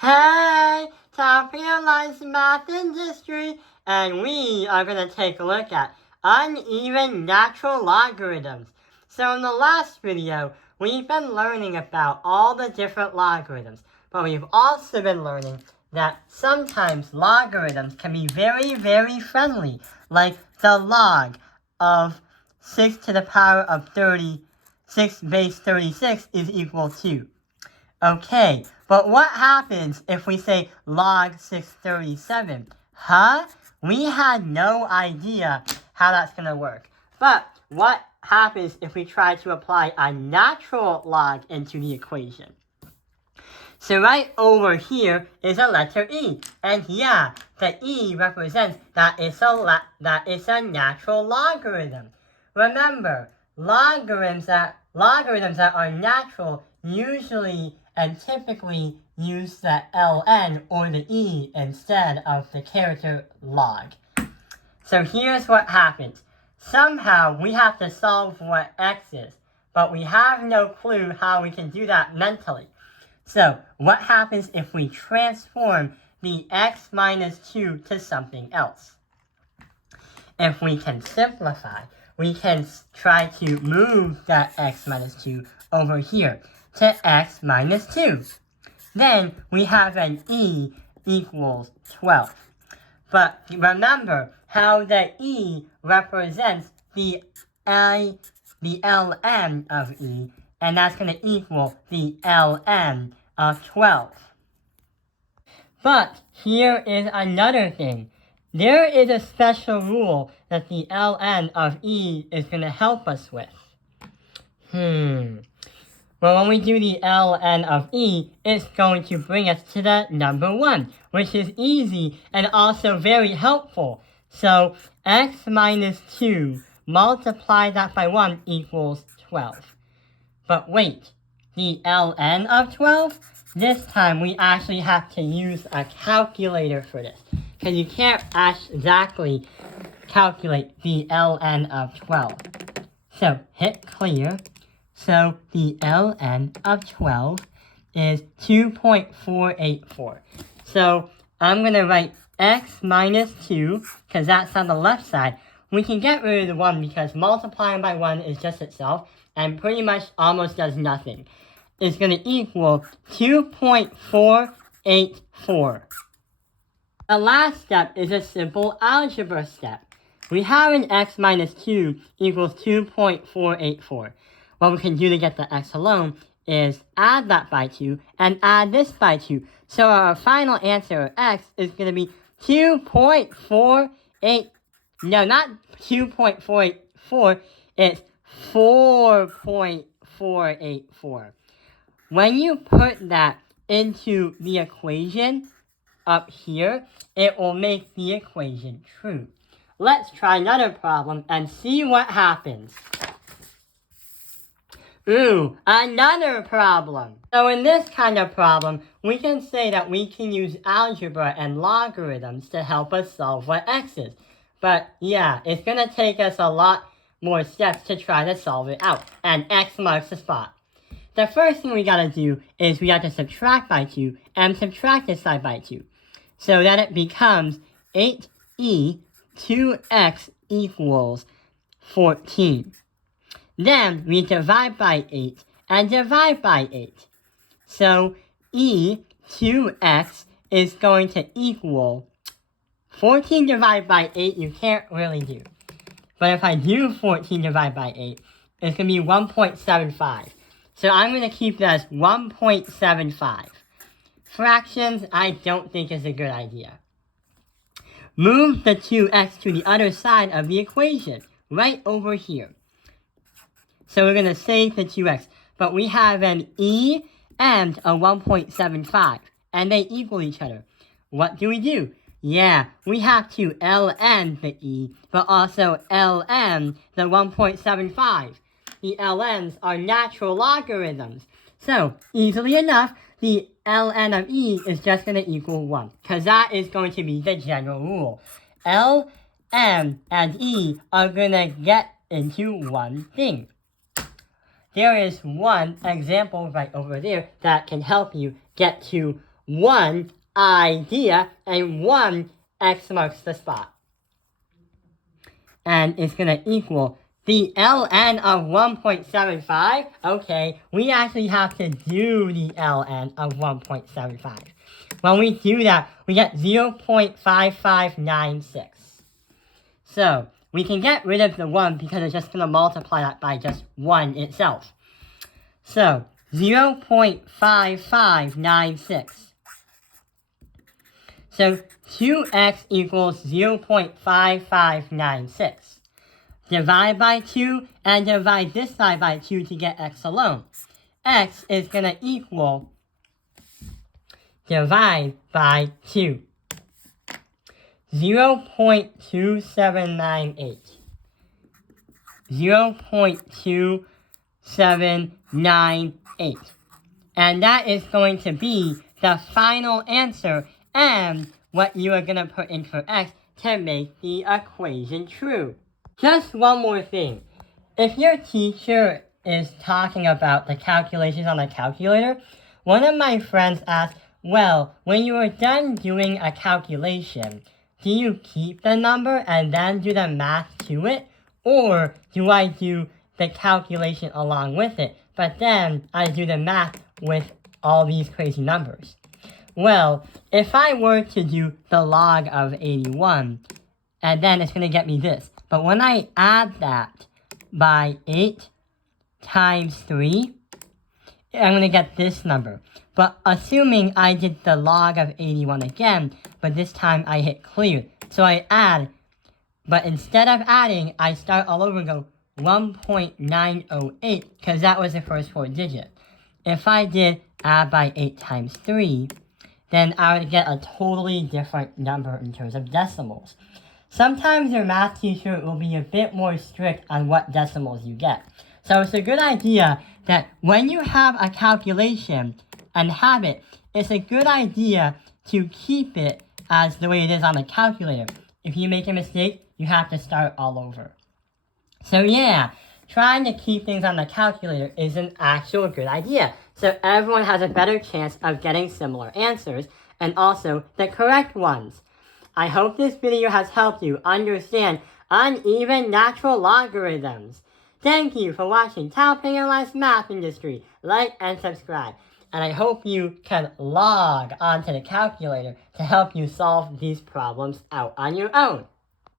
Hey, top realized math industry, and we are going to take a look at uneven natural logarithms. So in the last video, we've been learning about all the different logarithms, but we've also been learning that sometimes logarithms can be very, very friendly, like the log of 6 to the power of 36 base 36 is equal to. Okay, but what happens if we say log 637? Huh? We had no idea how that's going to work. But what happens if we try to apply a natural log into the equation? So right over here is a letter E. And yeah, the E represents that it's a natural logarithm. Remember, logarithms that are natural usually and typically use the ln or the e instead of the character log. So here's what happens. Somehow we have to solve what x is, but we have no clue how we can do that mentally. So what happens if we transform the x minus 2 to something else? If we can simplify, we can try to move that x minus 2 over here to x minus 2. Then we have an e equals 12. But remember how the e represents the ln of e, and that's going to equal the ln of 12. But here is another thing. There is a special rule that the ln of e is going to help us with. Well, when we do the ln of e, it's going to bring us to the number 1, which is easy and also very helpful. So x minus 2, multiply that by 1 equals 12. But wait, the ln of 12? This time we actually have to use a calculator for this, because you can't exactly calculate the ln of 12. So hit clear. So the ln of 12 is 2.484. So I'm going to write x minus 2, because that's on the left side. We can get rid of the 1 because multiplying by 1 is just itself and pretty much almost does nothing. It's going to equal 2.484. The last step is a simple algebra step. We have an x minus 2 equals 2.484. What we can do to get the x alone is add that by 2 and add this by 2. So our final answer of x is going to be 2.48. No, not 2.484. It's 4.484. When you put that into the equation up here, it will make the equation true. Let's try another problem and see what happens. Ooh, another problem. So in this kind of problem, we can say that we can use algebra and logarithms to help us solve what x is. But yeah, it's going to take us a lot more steps to try to solve it out, and x marks the spot. The first thing we gotta do is we have to subtract by 2 and subtract this side by 2. So that it becomes 8e 2x equals 14. Then we divide by 8 and divide by 8. So e 2x is going to equal 14 divided by 8, you can't really do. But if I do 14 divided by 8, it's going to be 1.75. So I'm going to keep that as 1.75. Fractions, I don't think is a good idea. Move the 2x to the other side of the equation, right over here. So we're going to save the 2x, but we have an e and a 1.75, and they equal each other. What do? Yeah, we have to ln the e, but also ln the 1.75. The ln's are natural logarithms. So, easily enough, the ln of e is just going to equal 1, because that is going to be the general rule. ln and e are going to get into one thing. There is one example right over there that can help you get to one idea, and 1 x marks the spot. And it's going to equal the ln of 1.75. Okay, we actually have to do the ln of 1.75. When we do that, we get 0.5596. So, we can get rid of the 1 because it's just going to multiply that by just 1 itself. So, 0.5596. So, 2x equals 0.5596. Divide by 2 and divide this side by 2 to get x alone. X is going to equal divide by 2. 0.2798. 0.2798. And that is going to be the final answer and what you are going to put in for x to make the equation true. Just one more thing. If your teacher is talking about the calculations on the calculator, one of my friends asked, well, when you are done doing a calculation, do you keep the number and then do the math to it? Or do I do the calculation along with it, but then I do the math with all these crazy numbers? Well, if I were to do the log of 81, and then it's going to get me this. But when I add that by 8 times 3, I'm going to get this number. But assuming I did the log of 81 again, but this time I hit clear. So I add, but instead of adding, I start all over and go 1.908, because that was the first 4 digits. If I did add by 8 times 3, then I would get a totally different number in terms of decimals. Sometimes your math teacher will be a bit more strict on what decimals you get. So it's a good idea that when you have a calculation and have it, it's a good idea to keep it as the way it is on the calculator. If you make a mistake, you have to start all over. So yeah, trying to keep things on the calculator is an actual good idea. So everyone has a better chance of getting similar answers, and also the correct ones. I hope this video has helped you understand uneven natural logarithms. Thank you for watching Top Analyzed Math Industry. Like and subscribe. And I hope you can log onto the calculator to help you solve these problems out on your own.